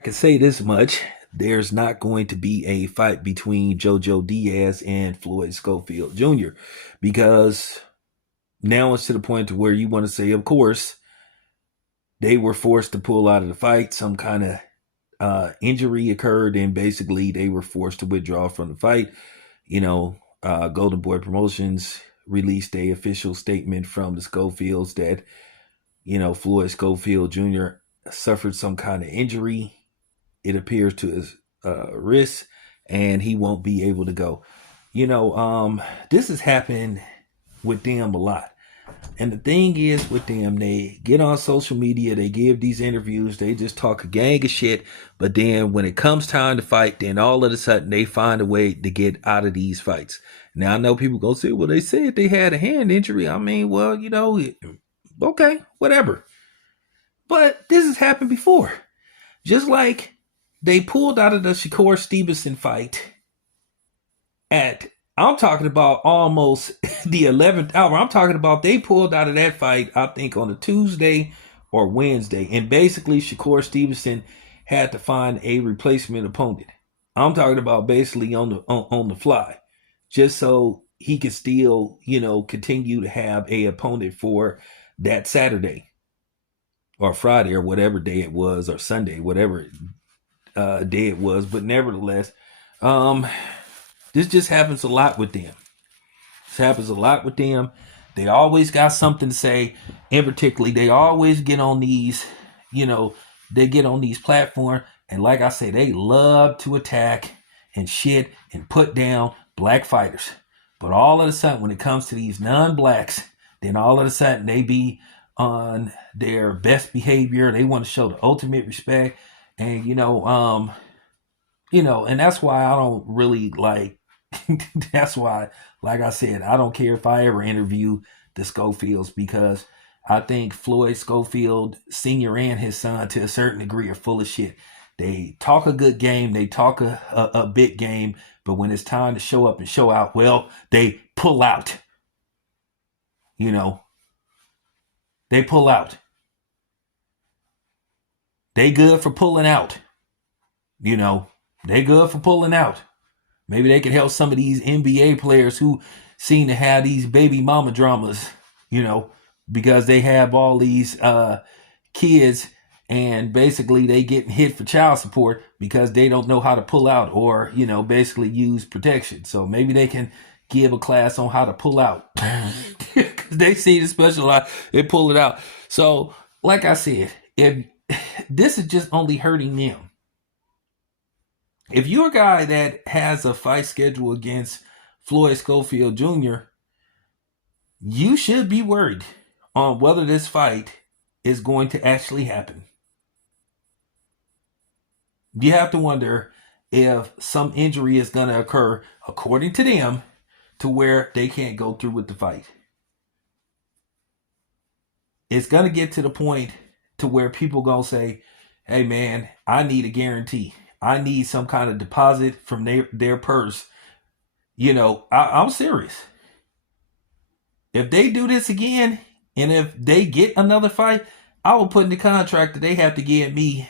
I can say this much. There's not going to be a fight between JoJo Diaz and Floyd Schofield Jr. because now it's to the point to where you want to say, of course, they were forced to pull out of the fight. Some kind of injury occurred, and basically they were forced to withdraw from the fight. Golden Boy Promotions released a official statement from the Schofields that Floyd Schofield Jr. suffered some kind of injury. It appears to his wrist, and he won't be able to go. This has happened with them a lot. And the thing is with them, they get on social media, they give these interviews, they just talk a gang of shit. But then when it comes time to fight, then all of a sudden they find a way to get out of these fights. Now I know people go say, well, they said they had a hand injury. I mean, well, okay, whatever. But this has happened before. Just like they pulled out of the Shakur Stevenson fight I'm talking about almost the 11th hour. I'm talking about they pulled out of that fight, I think, on a Tuesday or Wednesday. And basically, Shakur Stevenson had to find a replacement opponent. I'm talking about basically on the fly, just so he could still, continue to have a opponent for that Saturday or Friday or whatever day it was, or Sunday, whatever day it was. But nevertheless, this just happens a lot with them. This happens a lot with them. They always got something to say. And particularly, they always get on these, they get on these platforms. And like I say, they love to attack and shit and put down black fighters. But all of a sudden, when it comes to these non-blacks, then all of a sudden they be on their best behavior. They want to show the ultimate respect. And, and that's why I don't really like, that's why, like I said, I don't care if I ever interview the Schofields, because I think Floyd Schofield Sr. and his son, to a certain degree, are full of shit. They talk a good game, they talk a big game, but when it's time to show up and show out, well, they pull out. They pull out. They good for pulling out. They good for pulling out. Maybe they could help some of these NBA players who seem to have these baby mama dramas, because they have all these kids, and basically they getting hit for child support because they don't know how to pull out, or, basically use protection. So maybe they can give a class on how to pull out. They see the special, they pull it out. So, like I said, if this is just only hurting them. If you're a guy that has a fight schedule against Floyd Schofield Jr., you should be worried on whether this fight is going to actually happen. You have to wonder if some injury is going to occur, according to them, to where they can't go through with the fight. It's going to get to the point to where people going to say, hey man, I need a guarantee. I need some kind of deposit from their purse. I'm serious. If they do this again, and if they get another fight, I will put in the contract that they have to give me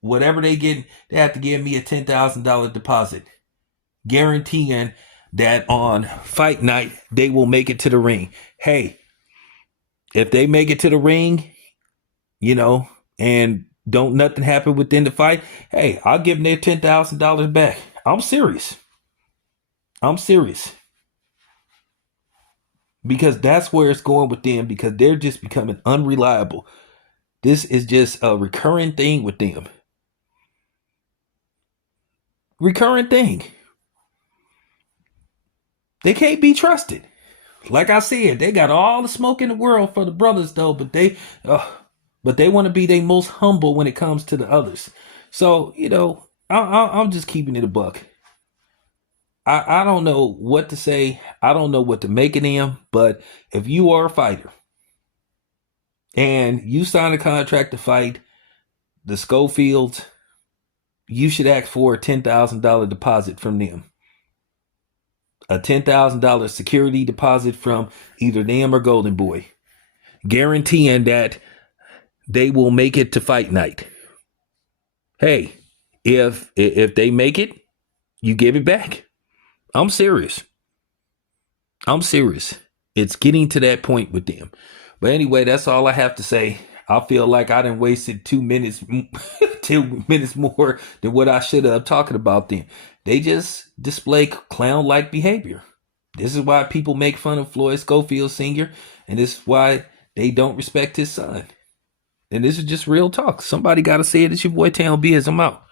whatever they get. They have to give me a $10,000 deposit, guaranteeing that on fight night they will make it to the ring. Hey, if they make it to the ring, and don't nothing happen within the fight, hey, I'll give them their $10,000 back. I'm serious. Because that's where it's going with them, because they're just becoming unreliable. This is just a recurring thing with them. Recurring thing. They can't be trusted. Like I said, they got all the smoke in the world for the brothers, though, but they want to be their most humble when it comes to the others. So, I'm just keeping it a buck. I don't know what to say. I don't know what to make of them. But if you are a fighter and you sign a contract to fight the Schofields, you should ask for a $10,000 deposit from them. A $10,000 security deposit from either them or Golden Boy, guaranteeing that they will make it to fight night. Hey, If they make it, you give it back. I'm serious. I'm serious. It's getting to that point with them. But anyway, that's all I have to say. I feel like I done wasted 2 minutes, 2 minutes more than what I should have talking about them. They just display clown-like behavior. This is why people make fun of Floyd Schofield Sr., and this is why they don't respect his son. And this is just real talk. Somebody got to say it. It's your boy Town Biz. I'm out.